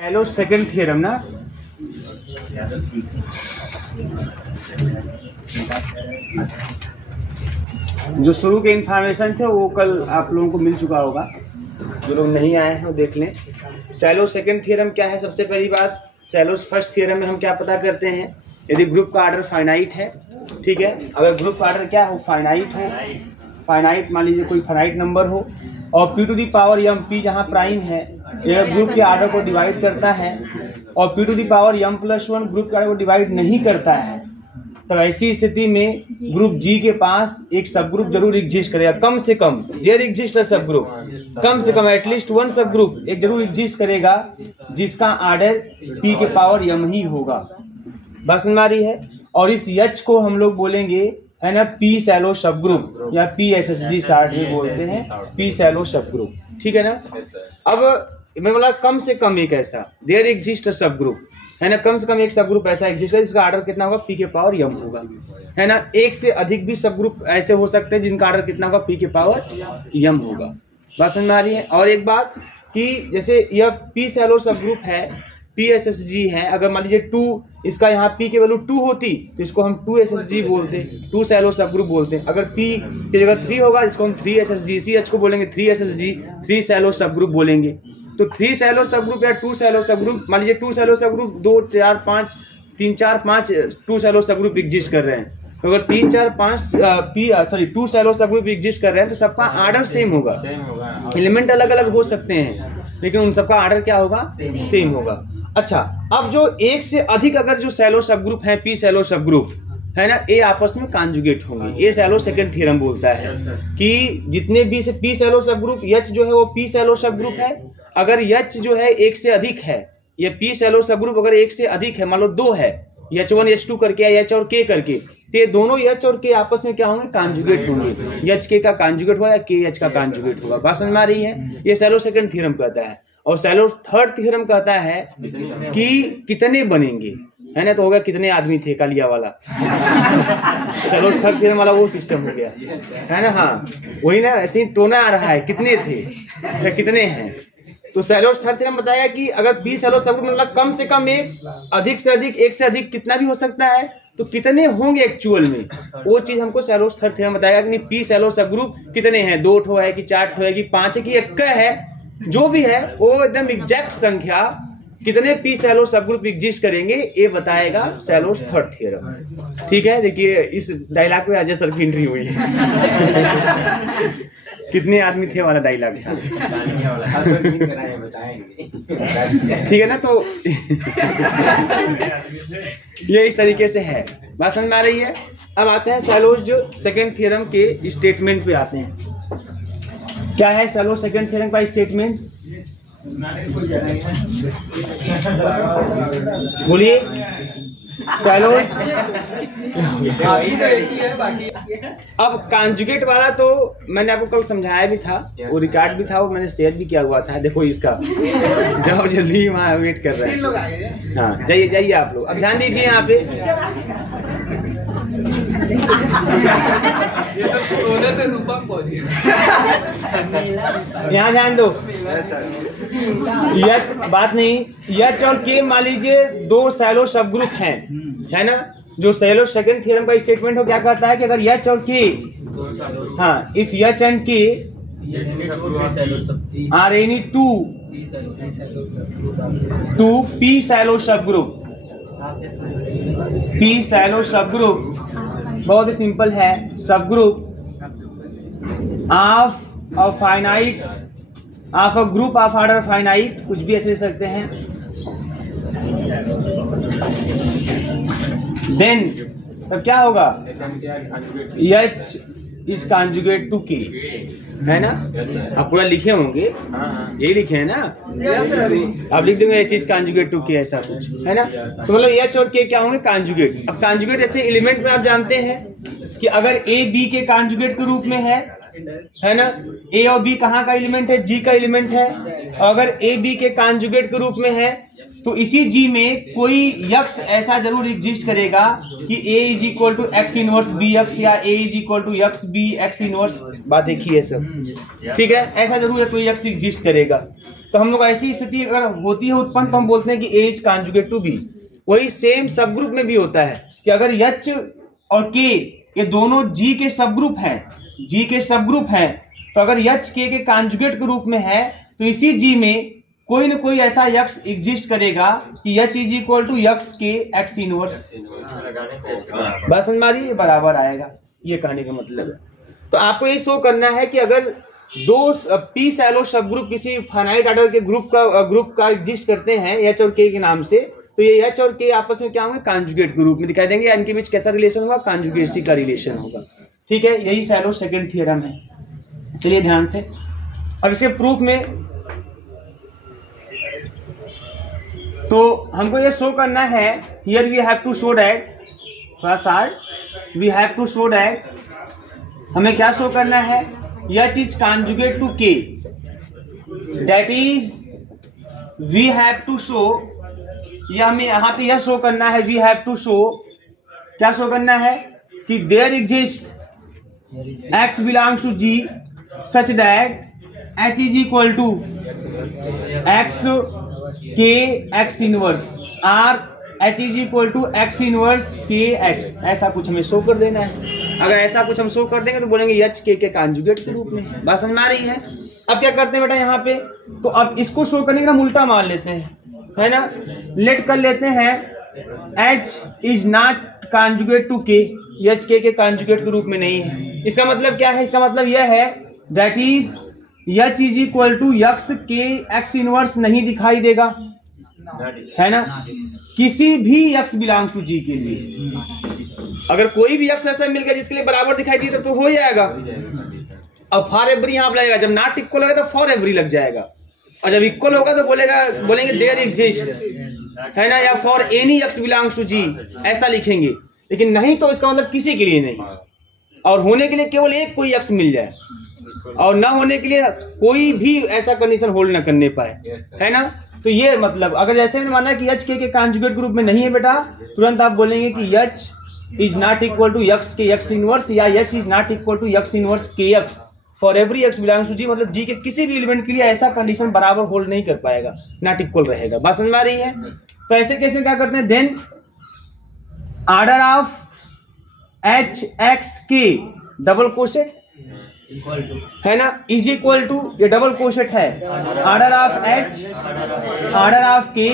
Hello second theorem ना, जो शुरू के इंफॉर्मेशन थे वो कल आप लोगों को मिल चुका होगा। जो लोग नहीं आए हैं वो देख लें। सैलोज सेकंड थ्योरम क्या है? सबसे पहली बात, सैलोज फर्स्ट थ्योरम में हम क्या पता करते हैं? यदि ग्रुप का ऑर्डर फाइनाइट है, ठीक है, अगर ग्रुप का ऑर्डर क्या हो, फाइनाइट हो, फाइनाइट मान लीजिए कोई फाइनाइट नंबर हो और p to the power m p जहाँ प्राइम है यह ग्रुप के ऑर्डर को डिवाइड करता है और p to the power m plus 1 group के ऑर्डर को डिवाइड नहीं करता है, तो ऐसी स्थिति में ग्रुप G के पास एक सब ग्रुप जरूर एग्जिस्ट करेगा। कम से कम देयर एग्जिस्ट अ सब ग्रुप, कम से कम एटलीस्ट वन सब ग्रुप एक जरूर एग्जिस्ट करेगा जिसका ऑर्डर p के पावर m ही होगा। बस समझ आ रही है? और इस H को हम लोग बोलेंगे है ना p सैलो सब ग्रुप या p SSG शार्ट में बोलते हैं, p सैलो सब ग्रुप, ठीक है ना। अब मैं बोला कम से कम एक ऐसा देयर एग्जिस्ट सब ग्रुप है ना, कम से कम एक सब ग्रुप ऐसा एग्जिस्ट है जिसका ऑर्डर कितना होगा, p के पावर m होगा, है ना। एक से अधिक भी सब ग्रुप ऐसे हो सकते हैं जिनका ऑर्डर कितना होगा, p के पावर m होगा। बात समझ में आ रही है? और एक बात कि जैसे यह p सैलो सब ग्रुप है, p SSG है, अगर मान लीजिए 2 इसका यहाँ p की वैल्यू 2 होती तो इसको हम 2 SSG बोलते, 2 सैलो सब ग्रुप बोलते। अगर p की जगह 3 होगा इसको हम 3 SSG, इसी H को बोलेंगे 3 SSG, 3 सैलो सब ग्रुप बोलेंगे। तो 3 सैलो सब ग्रुप या 2 सैलो सब ग्रुप, मान लीजिए 2 सैलो सब ग्रुप 2 4 5 3 4 5 2 सैलो सब ग्रुप एग्जिस्ट कर रहे हैं। तो अगर 3 4 5 2 सैलो सब ग्रुप एग्जिस्ट कर रहे हैं तो सबका ऑर्डर सेम होगा। एलिमेंट अलग अलग हो सकते हैं लेकिन उन सबका ऑर्डर क्या होगा, सेम होगा। अच्छा, अब जो एक से अधिक अगर जो सैलो सब ग्रुप है, p सैलो सब ग्रुप है ना, ये आपस में कॉन्जुगेट होंगे। ये सैलो सेकंड थ्योरम बोलता है कि जितने भी से p सैलो सब ग्रुप, H जो है वो p सैलो सब ग्रुप है। अगर H जो है एक से अधिक है, ये p सैलो सब ग्रुप अगर एक से अधिक है, मान लो 2 है, H1 H2 करके या H और K करके, तो ये दोनों H और K आपस में क्या होंगे, कॉन्जुगेट होंगे। H K का कॉन्जुगेट होगा या K H का कॉन्जुगेट होगा। बात समझ में आ रही है? ये सैलो सेकंड थ्योरम कहता है। और सैलो थर्ड थ्योरम कहता है कि कितने बनेंगे, है ना। तो होगा कितने आदमी थे, कालिया वाला सैलो थर्ड थ्योरम वाला वो सिस्टम हो गया, है ना। हाँ वही ना, ऐसे ही टोना आ रहा है, कितने थे या कितने हैं। तो सैलो थर्ड थ्योरम बताया कि अगर p सैलो सब ग्रुप मतलब कम से कम एक, अधिक से अधिक, एक से अधिक कितना भी हो सकता है, तो कितने होंगे एक्चुअल में, वो चीज हमको सैलो थर्ड थ्योरम बताएगा कि p सैलो सब ग्रुप कितने हैं, 2 ठो है कि 4 ठो है कि 5 है कि 1 है, जो भी है वो एकदम एग्जैक्ट संख्या कितने p सैलो सब ग्रुप एग्जिस्ट करेंगे ये बताएगा सैलो थर्ड थ्योरम। ठीक है, देखिए इस डायलॉग में अजय सर की एंट्री हुई है कितने आदमी थे वाला डायलॉग था, ठीक है ना। तो ये इस तरीके से है। बात समझ में आ रही है? अब आते हैं सैलोज जो सेकंड थ्योरम के स्टेटमेंट पे आते हैं। क्या है सैलो सेकंड थ्योरम का स्टेटमेंट? बोलिए। सैलो अब कॉन्जुगेट वाला तो मैंने आपको कल समझाया भी था, वो रिकॉर्ड भी था, वो मैंने शेयर भी किया हुआ था। देखो इसका जाओ जल्दी, वहाँ वेट कर रहे हैं। हाँ जाइए जाइए आप लोग, अब ध्यान दीजिए यहाँ पे। सोने से रूपम पहुंचे। यहाँ ध्यान दो, यह बात नहीं, H और K मान लीजिए 2 सैलो सब ग्रुप हैं, है ना। जो सैलो सेकंड थ्योरम का स्टेटमेंट हो क्या कहता है कि अगर H और K, हाँ, if H and K are any two p Sylow subgroup, p Sylow subgroup बहुत ही सिंपल है, subgroup of a finite, of a group of order finite, कुछ भी ऐसे लिख सकते हैं। देन तब क्या होगा, H is conjugate to K, है ना। आप पूरा लिखे होंगे, यही लिखे हैं ना, आप लिख देंगे H is conjugate to K, ऐसा कुछ है ना। तो मतलब H और K क्या होंगे, कॉन्जुगेट। अब कॉन्जुगेट ऐसे एलिमेंट में आप जानते हैं कि अगर A B के कॉन्जुगेट के रूप में है ना, A और B कहाँ का एलिमेंट है, G का एलिमेंट है। और अगर A B के कॉन्जुगेट के रूप में है तो इसी G में कोई यक्स ऐसा जरूर एग्जिस्ट करेगा कि A is equal to x inverse B x या A is equal to x B x inverse, बात देखिए सब, ठीक है, ऐसा जरूर है कोई यक्स एग्जिस्ट करेगा। तो हम लोग ऐसी स्थिति अगर होती है उत्पन्न तो हम बोलते हैं कि ए इज कॉन्जुगेट टू बी। वही सेम सब ग्रुप में भी होता है कि अगर एच और के ये दोनों जी के सब ग्रुप हैं, जी के सब ग्रुप हैं, तो अगर एच के कॉन्जुगेट के रूप में है तो इसी जी में कोई ना कोई ऐसा यक्स एग्जिस्ट करेगा कि H is equal to x K x inverse. बस समझ मारिए, ये बराबर आएगा, ये कहने का मतलब है। तो आपको ये शो करना है कि अगर दो पी सैलो सब ग्रुप किसी फाइनाइट ऑर्डर के ग्रुप का एग्जिस्ट करते हैं एच और के नाम से, तो ये एच और के आपस में क्या होंगे, कॉन्जुगेट के रूप में दिखाई देंगे। इनके बीच कैसा रिलेशन होगा, कॉन्जुगेसी का रिलेशन होगा। ठीक है, यही सैलो सेकंड थ्योरम है। चलिए ध्यान से, अब इसे प्रूफ में तो हमको ये शो करना है, here we have to show that, थोड़ा सा we have to show that, हमें क्या शो करना है, H is conjugate to K, that is we have to show, या हमें यहाँ पे यह शो करना है, वी हैव टू शो, क्या शो करना है कि there exist x belongs to g such that h is equal to x K x inverse r h is equal to x inverse K x, ऐसा कुछ हमें show कर देना है। अगर ऐसा कुछ हम शो कर देंगे तो बोलेंगे h के कॉन्जुगेट के रूप में। बात समझ में आ रही है? अब क्या करते हैं बेटा यहाँ पे, तो अब इसको शो करने का हम उल्टा मान लेते हैं, है ना। लेट कर लेते हैं h is not conjugate to k, h के कॉन्जुगेट के रूप में नहीं है। इसका मतलब क्या है, इसका मतलब यह है that is h is equal to x K x inverse नहीं दिखाई देगा, है ना, किसी भी x बिलोंग्स टू g के लिए। अगर कोई भी x ऐसा मिल गया जिसके लिए बराबर दिखाई दिए तो हो जाएगा। अब फॉर एवरी यहाँ लगेगा, जब नॉट इक्वल होगा तो फॉर एवरी लग जाएगा, और जब इक्वल होगा तो बोलेंगे देयर एग्जिस्ट, है ना, या for any x belongs to g ऐसा लिखेंगे। लेकिन नहीं तो इसका मतलब किसी के लिए नहीं, और होने के लिए केवल एक कोई x मिल जाए, और ना होने के लिए कोई भी ऐसा कंडीशन होल्ड ना करने पाए, है ना। तो ये मतलब अगर जैसे मैंने माना कि h के कॉन्जुगेट ग्रुप में नहीं है बेटा, तुरंत आप बोलेंगे कि h is not equal to x K x inverse, या h is not equal to x inverse K x for every x belongs to g, मतलब g के किसी भी एलिमेंट के लिए ऐसा कंडीशन बराबर होल्ड नहीं कर पाएगा, नॉट इक्वल रहेगा। बात समझ में आ रही है? तो ऐसे केस में क्या करते हैं, then order of h x k double coset, है ना, इज इक्वल टू, ये डबल कोसेट है, order of h order of k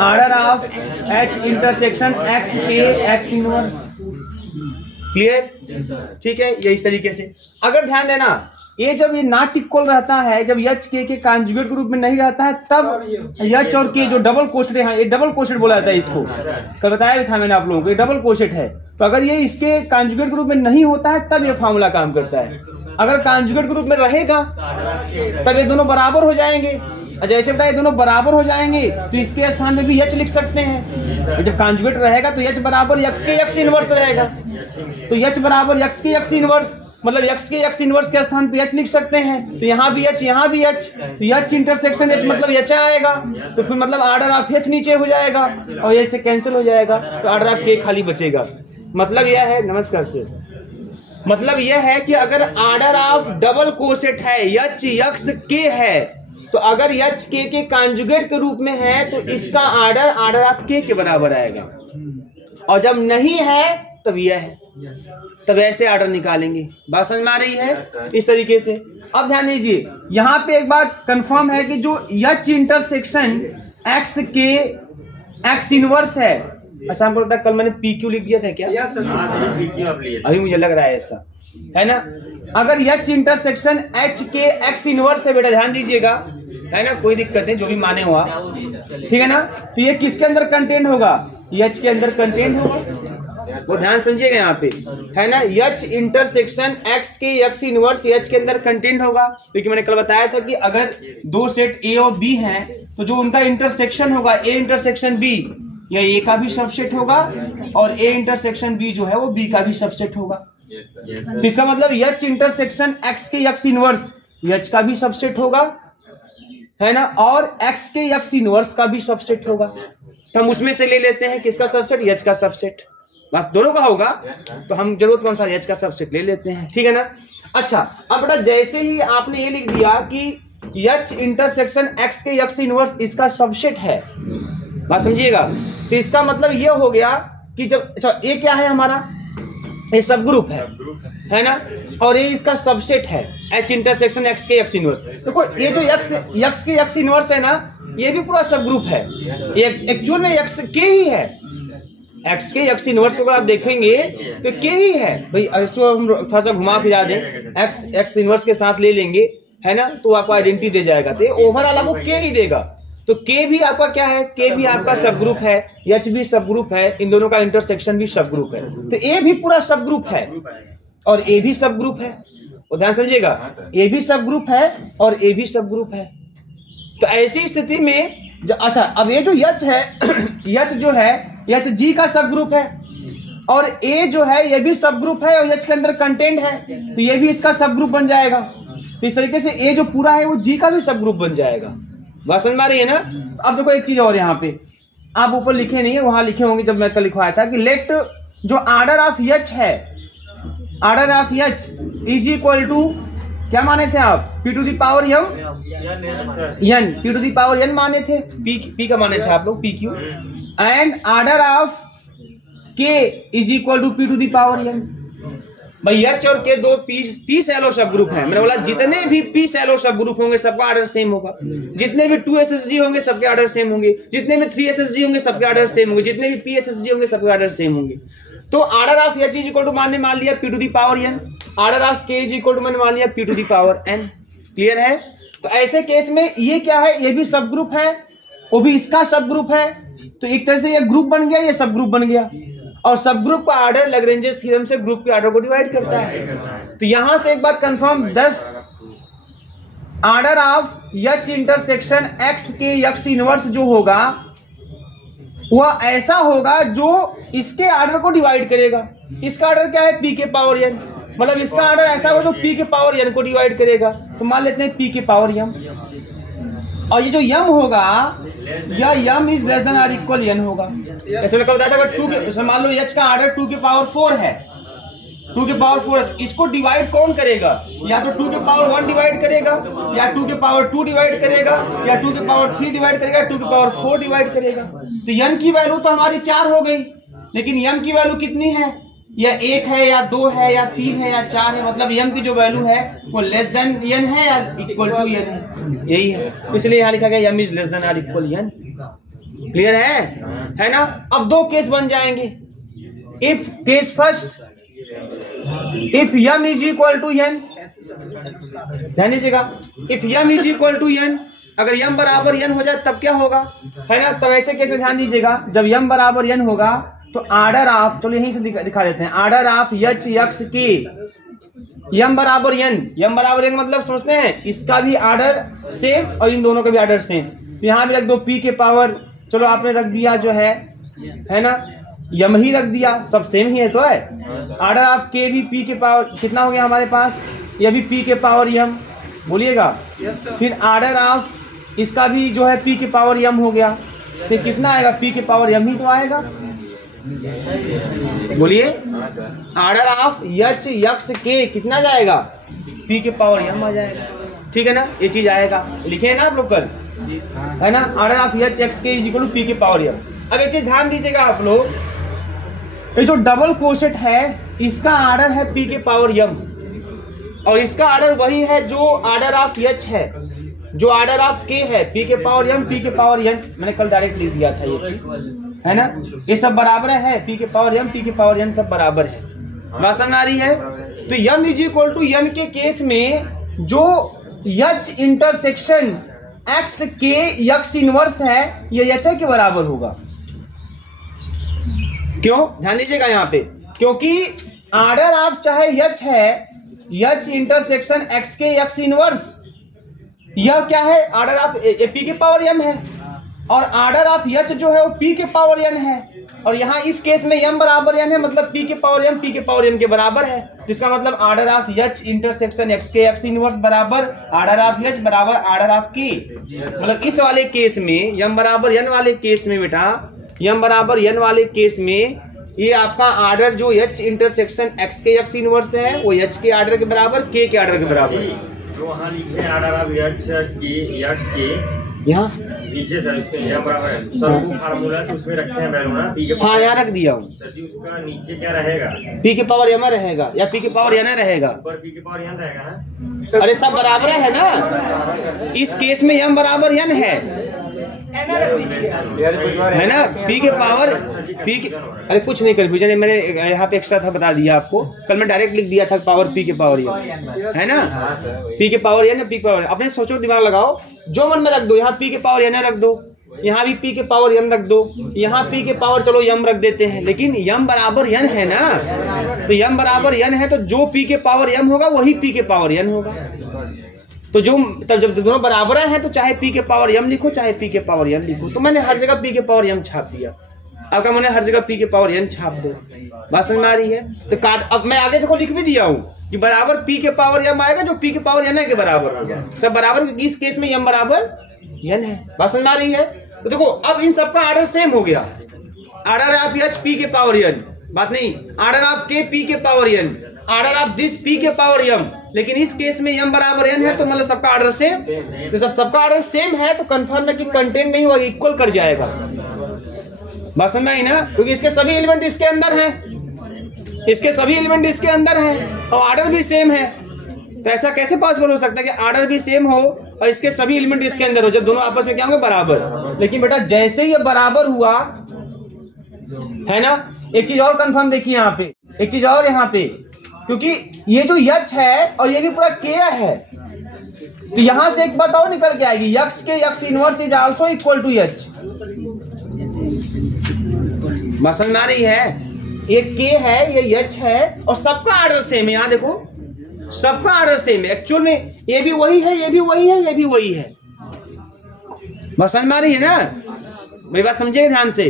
order of h intersection x k x इनवर्स। क्लियर? ठीक है, ये इस तरीके से। अगर ध्यान देना, ये जब ये नॉट इक्वल रहता है, जब h के कॉन्जुगेट के रूप में नहीं रहता है, तब h और k जो डबल कोसेट है, ये डबल कोसेट बोला जाता है इसको, कल बताया भी था मैंने आप लोगों को, ये डबल कोसेट है। तो अगर ये इसके कॉन्जुगेट के रूप में नहीं होता है तब ये फार्मूला काम करता है। अगर कॉन्जुगेट के रूप में रहेगा तब ये दोनों बराबर हो जाएंगे, और जैसे बेटा ये दोनों बराबर हो जाएंगे तो इसके स्थान में भी h लिख सकते हैं। जब कॉन्जुगेट रहेगा तो h बराबर x के x इनवर्स रहेगा, तो h बराबर x के x इनवर्स, मतलब x के x इनवर्स के स्थान पे h लिख सकते हैं। तो यहाँ भी h, यहाँ भी h, तो h इंटरसेक्शन h मतलब h आएगा, तो फिर मतलब ऑर्डर ऑफ h नीचे हो जाएगा और ये से कैंसिल हो जाएगा, तो ऑर्डर ऑफ k खाली बचेगा। मतलब यह है, नमस्कार से, मतलब यह है कि अगर ऑर्डर ऑफ डबल कोसेट है, h x k है, तो अगर h k के कॉन्जुगेट के रूप में है तो इसका ऑर्डर ऑफ k के बराबर आएगा, और जब नहीं है तब यह है, तब ऐसे ऑर्डर निकालेंगे। बात समझ में आ रही है? इस तरीके से। अब ध्यान दीजिए, यहाँ पे एक बात कंफर्म है कि जो h intersection x K x inverse है, अच्छा हमको लगता है कल मैंने PQ लिख दिया था क्या? अभी मुझे लग रहा है ऐसा, है ना। अगर h इंटरसेक्शन h के x इनवर्स है बेटा, ध्यान दीजिएगा, है ना, कोई दिक्कत नहीं, जो भी माने हुआ, ठीक है ना। तो ये किसके अंदर कंटेंट होगा, h के अंदर कंटेंट होगा, वो ध्यान समझिएगा यहाँ पे, है ना। h intersection x K x inverse h के अंदर कंटेंट होगा, क्योंकि मैंने कल बताया था कि अगर दो सेट A और B हैं तो जो उनका इंटरसेक्शन होगा A इंटरसेक्शन B, या A का भी सबसेट होगा, और A इंटरसेक्शन B जो है वो B का भी सबसेट होगा। तो इसका मतलब h intersection x K x inverse h का भी सबसेट होगा, है ना, और x के x इनवर्स का भी सबसेट होगा। तो हम उसमें से ले लेते हैं किसका सबसेट, h का सबसेट, बस दोनों का होगा, तो हम जरूरत के अनुसार h का सबसेट ले लेते हैं, ठीक है ना। अच्छा, अब बेटा जैसे ही आपने ये लिख दिया कि H intersection X K X inverse इसका सबसेट है। बात समझिएगा। तो इसका मतलब ये हो गया कि जब ये क्या है हमारा, ये सब ग्रुप है ना, और ये इसका सबसेट है H intersection X K X inverse. देखो ये जो X के X इनवर्स है ना, ये भी पूरा सब ग्रुप है, ये एक्चुअल में X के ही है। X के X इनवर्स को अगर आप देखेंगे तो के ही है भाई। इसको हम थोड़ा सा घुमा फिरा दें, X इनवर्स के साथ ले लेंगे है ना, तो आपको आइडेंटिटी दे जाएगा। तो ओवरऑल आपको के ही देगा। तो के भी आपका क्या है, के भी आपका सब ग्रुप है, H भी सब ग्रुप है, इन दोनों का इंटरसेक्शन भी सब ग्रुप है। तो ए भी पूरा सब ग्रुप है और ए भी सब ग्रुप है। तो ध्यान समझिएगा, ए भी सब ग्रुप है और ए भी सब ग्रुप है। तो ऐसी स्थिति में अच्छा, अब ये जो H है, H जो है H G का सब ग्रुप है और A जो है ये भी सब ग्रुप है और H के अंदर कंटेंट है, तो ये भी इसका सब ग्रुप बन जाएगा। तो इस तरीके से A जो पूरा है वो G का भी सब ग्रुप बन जाएगा। बात समझ में आ रही है ना। अब देखो एक चीज और, यहाँ पे आप ऊपर लिखे नहीं है, वहां लिखे होंगे जब मैं कल लिखवाया था कि लेट जो आर्डर ऑफ H है, order of H is equal to क्या माने थे आप, P to the power m n, P to the power n माने थे, P का माने थे आप लोग PQ, and order of K is equal to P to the power n। भाई H और K दो P सैलो सब ग्रुप है। मैंने बोला जितने भी P सैलो सब ग्रुप होंगे सबका ऑर्डर सेम होगा, जितने भी 2SSG होंगे सबके ऑर्डर सेम होंगे, जितने भी 3SSG होंगे सबके ऑर्डर सेम होंगे, जितने भी PSSG होंगे सबके ऑर्डर सेम होंगे। तो order of H is equal to मान लिया P to the power n, order of K is equal to मैंने मान लिया P to the power n। Clear है। तो ऐसे केस में ये क्या है, ये भी सब ग्रुप है, वो भी इसका सब ग्रुप है। तो एक तरह से ये ग्रुप बन गया, ये सब ग्रुप बन गया। और सब ग्रुप का ऑर्डर लैग्रेंजेस थ्योरम से ग्रुप के ऑर्डर को डिवाइड करता है। तो यहां से एक बात confirm, 10 order of H intersection X K X inverse जो होगा वह ऐसा होगा जो इसके ऑर्डर को डिवाइड करेगा। इसका ऑर्डर क्या है, P के पावर n, मतलब इसका ऑर्डर ऐसा होगा जो P के पावर n को डिवाइड करेगा। तो मान लेते हैं P के पावर m, और ये जो m होगा यह m इज लेस देन और इक्वल n होगा। ऐसे में कब बताया था, अगर 2 के मान लो H का ऑर्डर 2 के पावर 4 है, 2 के पावर 4 है, तो इसको डिवाइड कौन करेगा, या तो 2 के पावर 1 डिवाइड करेगा, या 2 के पावर 2 डिवाइड करेगा, या 2 के पावर 3 डिवाइड करेगा, 2 के पावर 4 डिवाइड करेगा। तो n की वैल्यू तो हमारी 4 हो गई, लेकिन m की वैल्यू कितनी है, या 1 है या 2 है या 3 है या 4 है, मतलब m की जो वैल्यू है वो लेस देन n है या इक्वल टू n है, यही है। इसलिए यहाँ लिखा गया m इज लेस देन और इक्वल n। क्लियर है ना। अब दो केस बन जाएंगे। If case first, if m is equal to n, ध्यान दीजिएगा, if m is equal to n, अगर m बराबर n हो जाए तब क्या होगा, है ना। तब ऐसे केस में ध्यान दीजिएगा, जब m बराबर n होगा तो ऑर्डर ऑफ, चलो यहीं से दिखा देते हैं, ऑर्डर ऑफ H X की m बराबर n, m बराबर n मतलब समझते हैं, इसका भी ऑर्डर सेम और इन दोनों का भी ऑर्डर सेम। तो यहाँ भी रख दो P के पावर, चलो आपने रख दिया जो है ना, m ही रख दिया, सब सेम ही है तो है। ऑर्डर ऑफ K भी P के पावर कितना हो गया हमारे पास, यह भी P के पावर m, बोलिएगा। फिर ऑर्डर ऑफ इसका भी जो है P के पावर m हो गया, फिर कितना आएगा, P के पावर m ही तो आएगा, बोलिए। Order of H X K कितना जाएगा, P के पावर m आ जाएगा, ठीक है ना, ये चीज आएगा, लिखे है ना आप लोग कल, है ना। Order of H X K is equal to P के पावर m। अब एक चीज ध्यान दीजिएगा आप लोग, ये जो डबल कोसेट है इसका ऑर्डर है P के पावर m, और इसका ऑर्डर वही है जो ऑर्डर ऑफ H है, जो ऑर्डर ऑफ K है, P के पावर m P के पावर n। मैंने कल डायरेक्ट लिख दिया था ये चीज, है ना, ये सब बराबर है, P के पावर m P के पावर n सब बराबर है। बात समझ आ रही है। तो m is equal to n के केस में जो H intersection X K X inverse है ये H के बराबर होगा। क्यों, ध्यान दीजिएगा यहाँ पे, क्योंकि ऑर्डर ऑफ चाहे H है, H intersection X K X inverse, यह क्या है, ऑर्डर ऑफ P के पावर m है, और ऑर्डर ऑफ H जो है वो P के पावर n है, और यहाँ इस केस में m बराबर n है, मतलब P के पावर m P के पावर n के बराबर है, जिसका मतलब order of H intersection X K X inverse बराबर ऑर्डर ऑफ H बराबर ऑर्डर ऑफ K। मतलब इस वाले केस में m बराबर n वाले केस में बेटा, m बराबर n वाले केस में ये आपका ऑर्डर जो H intersection X K X inverse है वो H के ऑर्डर के बराबर, K के ऑर्डर के बराबर। जो वहाँ लिखे आर्डर ऑफ यक्स के यहाँ नीचे सर उसके यहाँ बराबर है सर वो फार्मूला से उसमें रखे हैं वैल्यू ना पी के हाँ यहाँ रख दिया हूँ। सर जी उसका नीचे क्या रहेगा? पी के पावर यम रहेगा या पी के पावर एन रहेगा? ऊपर पी के पावर एन रहेगा ना। अरे सब बराबर है ना, इस केस में यम बराबर एन है ना। पी के पावर पी के, अरे कुछ नहीं कन्फ्यूजन है, मैंने यहाँ पे एक्स्ट्रा था बता दिया आपको, कल मैं डायरेक्ट लिख दिया था पावर पी के पावर एन है ना। पी के पावर एन पी के पावर, अपने सोचो दिमाग लगाओ, जो मन में रख दो। यहाँ पी के पावर एन रख दो, यहाँ भी पी के पावर एन रख दो, यहाँ पी के पावर चलो यम रख देते हैं, लेकिन यम बराबर एन है ना। तो यम बराबर एन है तो जो पी के पावर एम होगा वही पी के पावर एन होगा। तो जो तब जब दोनों बराबर हैं तो चाहे पी के पावर एम लिखो चाहे पी के पावर एन लिखो। तो मैंने हर जगह पी के पावर एम छाप दिया, आपका मैंने हर जगह पी के पावर एन छाप दो। बात समझ में आ रही है? तो काट, अब मैं आगे देखो लिख भी दिया हूँ कि बराबर पी के पावर एम आएगा जो पी के पावर एन के बराबर होगा। सब बराबर, क्योंकि इस केस में एम बराबर एन है। बात समझ में आ रही है? तो देखो अब इन सबका ऑर्डर सेम हो गया। ऑर्डर ऑफ एच पी के पावर एन, बात नहीं, ऑर्डर ऑफ के पी के power n, order of this P के पावर एम, लेकिन इस केस में एम बराबर एन है तो मतलब सबका ऑर्डर सेम। तो सबका ऑर्डर सेम है तो कंफर्म है कि कंटेंट नहीं होगा, इक्वल कर जाएगा। बात समझ में आई ना? क्योंकि इसके सभी एलिमेंट इसके अंदर हैं, इसके सभी एलिमेंट इसके अंदर हैं और ऑर्डर भी सेम है। तो ऐसा कैसे पॉसिबल हो सकता है कि ऑर्डर भी सेम हो और इसके सभी एलिमेंट इसके अंदर हो, जब दोनों आपस में क्या होंगे? बराबर। लेकिन बेटा जैसे ही ये बराबर हुआ है ना, एक चीज और कंफर्म देखिए यहाँ पे, एक चीज और यहाँ पे, क्योंकि ये जो यच है और ये भी पूरा के है, तो यहां से एक बात और निकल के आएगी, x K x inverse is also equal to H. बात समझ में आ रही है? एक के है, ये एच है और सबका ऑर्डर सेम है। यहां देखो सबका ऑर्डर सेम है, एक्चुअल में ये भी वही है, ये भी वही है, ये भी वही है। बात समझ में आ रही है ना? मेरी बात समझिएगा ध्यान से,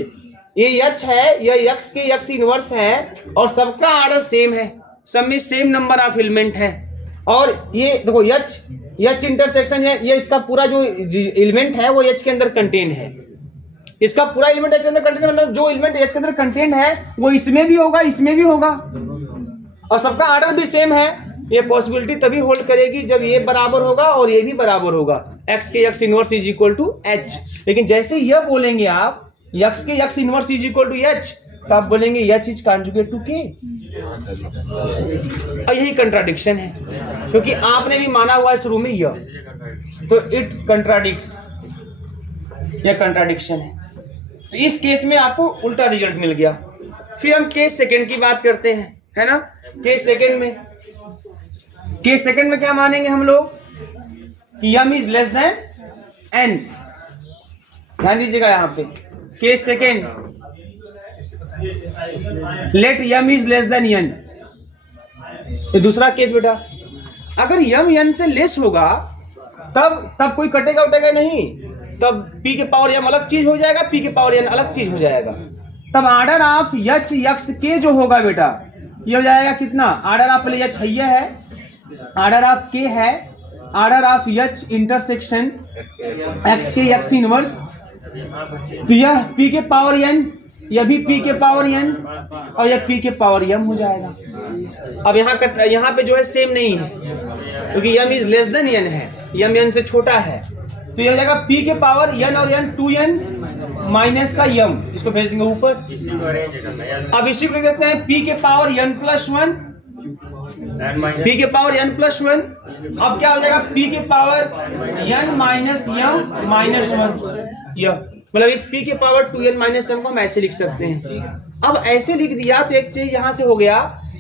ये एच है, ये यक्स के यक्स इनवर्स है और सबका ऑर्डर सेम है, सब में सेम नंबर ऑफ एलिमेंट है। और ये देखो एच इंटरसेक्शन है, ये इसका पूरा जो एलिमेंट है वो एच के अंदर कंटेन है, इसका पूरा एलिमेंट एच के अंदर कंटेन, मतलब जो एलिमेंट एच के अंदर कंटेन है वो इसमें भी होगा, इसमें भी होगा और सबका ऑर्डर भी सेम है। ये पॉसिबिलिटी तभी होल्ड करेगी जब ये बराबर होगा और ये भी बराबर होगा, x K x inverse is equal to H. लेकिन जैसे यह बोलेंगे आप x K x inverse is equal to H, तो आप बोलेंगे एच इज कॉन्जुगेट टू के, और यही कंट्राडिक्शन है, क्योंकि आपने भी माना हुआ है शुरू में यह, तो इट कंट्राडिक्ट्स, यह कंट्राडिक्शन है। तो इस केस में आपको उल्टा रिजल्ट मिल गया। फिर हम केस सेकंड की बात करते हैं, है ना। केस सेकंड में क्या मानेंगे हम लोग कि m is less than n. ध्यान दीजिएगा यहाँ पे, case second, let m is less than n. ये दूसरा केस बेटा, अगर यम एन से लेस होगा तब कोई कटेगा उटेगा नहीं, तब पी के पावर एम अलग चीज हो जाएगा, पी के पावर एन अलग चीज हो जाएगा। तब ऑर्डर ऑफ एच यक्स के जो होगा बेटा, ये हो जाएगा कितना? ऑर्डर ऑफ पहले एच है, ऑर्डर ऑफ के है, order of H intersection x K x inverse, तो यह पी के पावर एन, यह भी पी के पावर एन और यह पी के पावर एम हो जाएगा। अब यहाँ पे जो है सेम नहीं है, क्योंकि m is less than n है, एम एन से छोटा है, तो यह हो जाएगा पी के पावर एन और एन 2n माइनस का यम, इसको भेज देंगे ऊपर। अब इसी को लिख देते हैं पी के पावर एन प्लस 1, पी के पावर एन प्लस 1। अब क्या हो जाएगा? पी के पावर एन माइनस यम माइनस 1, यह मतलब इस p के पावर 2n माइनस m को हम ऐसे लिख सकते हैं। अब ऐसे लिख दिया तो एक चीज यहां से हो गया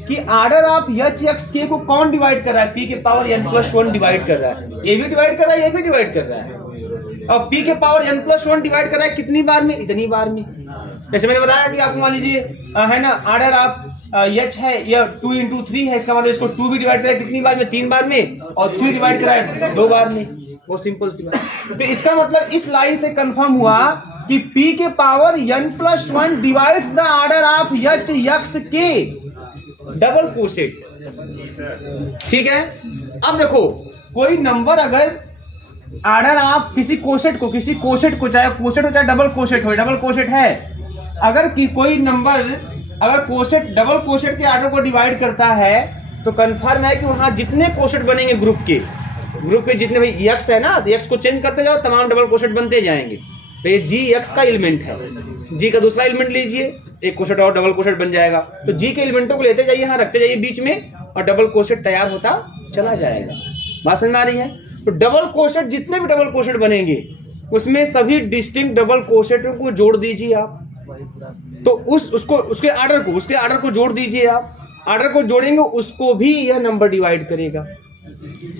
कि ऑर्डर ऑफ एच एक्स के को कौन डिवाइड कर रहा है? p के पावर n प्लस 1 डिवाइड कर रहा है, ये भी डिवाइड कर रहा है, ये भी डिवाइड कर रहा है। और p के पावर n प्लस 1 डिवाइड कर रहा है कितनी बार में? इतनी बार में। जैसे मैंने बताया कि आपको मान लीजिए है ना, ऑर्डर ऑफ एच है, यह 2 into 3 है, इसका मतलब इसको 2 भी डिवाइड कर रहा है कितनी बार में? 3 बार में, और 3 डिवाइड कर रहा है 2 बार में। बहुत सिंपल सी बात। तो इसका मतलब इस लाइन से कंफर्म हुआ कि p के power n plus 1 divides the order of H x के डबल कोसेट। ठीक है। अब देखो कोई नंबर अगर ऑर्डर ऑफ किसी कोसेट को चाहे कोसेट हो चाहे डबल कोसेट हो, डबल कोसेट है, अगर कोई नंबर अगर कोसेट डबल कोसेट के ऑर्डर को डिवाइड करता है तो कंफर्म है कि वहां जितने कोसेट बनेंगे ग्रुप के ग्रुप के जितने भाई एक्स है ना, तो एक्स को चेंज करते जाओ, तमाम डबल कोशेट बनते जाएंगे। तो ये जी एक्स का एलिमेंट है, जी का दूसरा एलिमेंट लीजिए, एक कोशेट और डबल कोशेट बन जाएगा। तो जी के एलिमेंटों को लेते जाइए, यहाँ रखते जाइए बीच में, और डबल कोशेट तैयार होता चला जाएगा। बात समझ में आ रही है? तो डबल कोशेट, जितने भी डबल कोशेट बनेंगे उसमें सभी डिस्टिंक्ट डबल कोशेटों को जोड़ दीजिए आप। तो उसके आर्डर को जोड़ दीजिए आप। आर्डर को जोड़ेंगे उसको भी यह नंबर डिवाइड करेगा,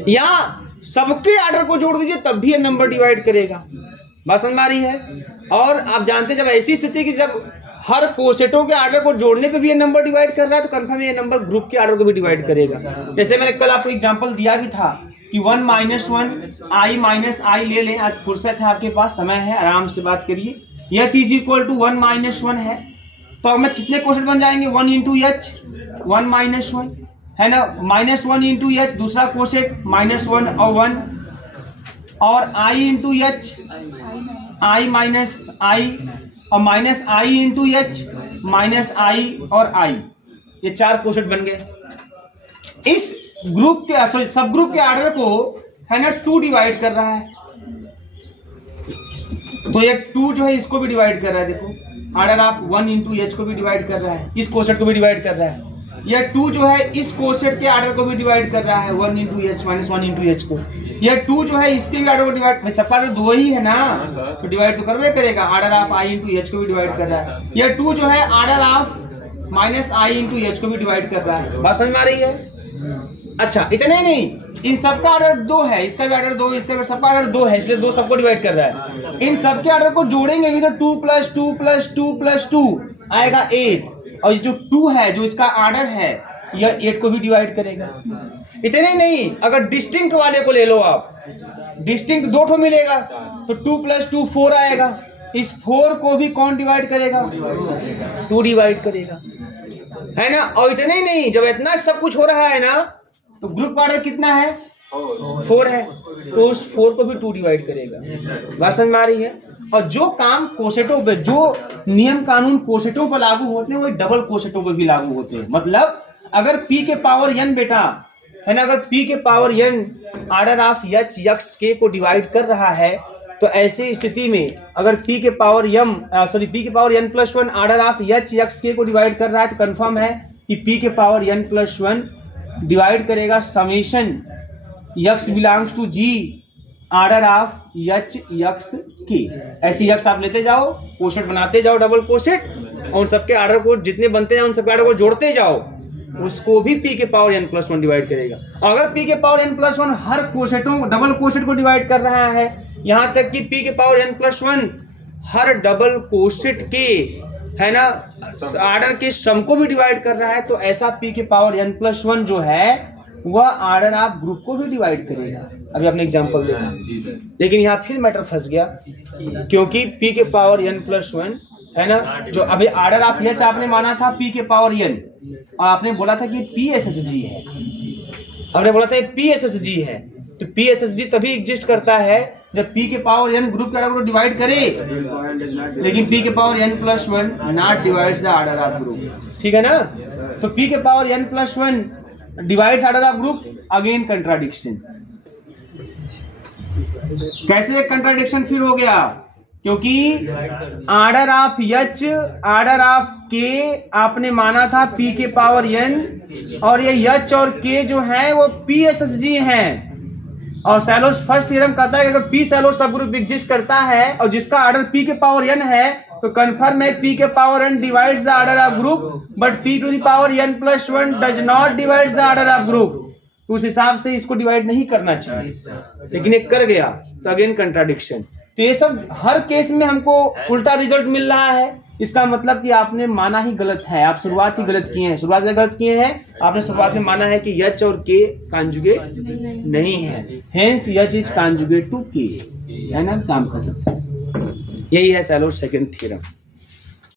या सबके आर्डर को जोड़ दीजिए तब भी यह नंबर डिवाइड करेगा। बात समझ में आ रही है? और आप जानते हैं जब ऐसी स्थिति कि जब हर कोशेटों के आर्डर को जोड़ने पे भी ये नंबर डिवाइड कर रहा है, तो कंफर्म ये नंबर ग्रुप के आर्डर को भी डिवाइड करेगा। जैसे मैंने कल आपको एग्जांपल दिया भी था कि 1 - 1 i माइनस आई ले लें। आज फुर्सत है, आपके पास समय है, आराम से बात करिए। यह चीज इक्वल टू 1 - 1 है, तो अब मैं कितने कोशेट बन जाएंगे? 1 × h 1 - 1 है ना, -1 × h दूसरा कोशेट -1 और 1, और i × h i minus i, और -i × h -i और i, ये 4 कोशेट बन गए। इस ग्रुप के सॉरी सब ग्रुप के आर्डर को है ना 2 डिवाइड कर रहा है, तो ये 2 जो है इसको भी डिवाइड कर रहा है। देखो आर्डर आप 1 × h को भी डिवाइड कर रहा है, इस कोशेट को भी डिवाइड कर रहा है। यह 2 जो है इस कोशेट के आर्डर को भी डिवाइड कर रहा है, 1 × h -1 × h को। यह 2 जो है इसके भी आर्डर को डिवाइड, सबका आर्डर 2 ही है ना, तो डिवाइड तो करवे करेगा। आर्डर ऑफ i × h को भी डिवाइड कर रहा है। यह 2 जो है आर्डर ऑफ -i × h को भी डिवाइड कर रहा है। बात समझ में आ रही है? अच्छा, इतने ही नहीं, इन सबका आर्डर 2 है, इसका भी आर्डर 2, इसका भी, सबका आर्डर 2 है, इसलिए 2 सबको डिवाइड कर रहा है। इन सबके आर्डर को जोड़ेंगे भी तो 2 + 2 + 2 + 2 आएगा 8, और ये जो 2 है जो इसका आर्डर है यह 8 को भी डिवाइड करेगा। इतने ही नहीं, अगर डिस्टिंक्ट वाले को ले लो आप, डिस्टिंक्ट 2 ठो मिलेगा, तो 2 + 2 4 आएगा। इस 4 को भी कौन डिवाइड करेगा? 2 डिवाइड करेगा, है ना। और इतने ही नहीं, जब इतना सब कुछ हो रहा है ना, तो ग्रुप आर्डर कितना है? 4 है, तो उस 4 को भी 2 डिवाइड करेगा। बात समझ में आ रही है? और जो काम कोशेटों पे, जो नियम कानून कोशेटों पर लागू होते हैं, वो डबल कोशेटों पर भी लागू होते हैं। मतलब अगर p के पावर n बेटा है ना, अगर p के power n order of h x k को डिवाइड कर रहा है, तो ऐसी स्थिति में अगर p के power n + 1 order of h x k को डिवाइड कर रहा है, तो कंफर्म है कि p के पावर n + 1 डिवाइड करेगा summation x belongs to g order of h x k। ऐसी x आप लेते जाओ, कोशेट बनाते जाओ, डबल कोशेट, और उन सबके आर्डर को जितने बनते हैं उन सबके आर्डर को जोड़ते जाओ, उसको भी p के पावर n + 1 डिवाइड करेगा। अगर p के पावर n + 1 हर कोशेटों डबल कोशेट को डिवाइड कर रहा है, यहां तक कि p के पावर n + 1 हर डबल कोशेट के है ना आर्डर के सम को भी डिवाइड कर रहा है, तो ऐसा p के पावर n + 1 जो है वह आर्डर ऑफ ग्रुप को भी डिवाइड करेगा। अभी आपने एग्जांपल देखा, लेकिन यहाँ फिर मैटर फंस गया, क्योंकि p के पावर n + 1 है ना, जो अभी आर्डर ऑफ h आपने माना था p के पावर n, और आपने बोला था कि PSSG है, आपने बोला था PSSG है। तो PSSG तभी एग्जिस्ट करता है जब p के पावर n ग्रुप के आर्डर को डिवाइड करे, लेकिन p के power n + 1 not divides the order of group. ठीक है ना, तो p के power n + 1 divides order of group, again contradiction. कैसे कंट्राडिक्शन फिर हो गया? क्योंकि order of h order of k आपने माना था p के पावर n, और ये h और k जो है वो PSSG हैं। और सैलोस फर्स्ट थ्योरम कहता है कि अगर p सैलोस सब ग्रुप एग्जिस्ट करता है और जिसका आर्डर p के पावर n है, तो कंफर्म है p के power n divides the order of group, but p to the power n + 1 does not divides the order of group. तो उस हिसाब से इसको डिवाइड नहीं करना चाहिए, लेकिन ये कर गया, तो अगेन कंट्राडिक्शन। तो ये सब हर केस में हमको उल्टा रिजल्ट मिल रहा है। इसका मतलब कि आपने माना ही गलत है, आप शुरुआत ही गलत किए हैं। शुरुआत में गलत किए हैं, आपने शुरुआत में माना है कि h और k कॉन्जुगेट नहीं है, hence h is conjugate to k, है ना, काम खत्म। यही है सैलोस सेकंड थ्योरम।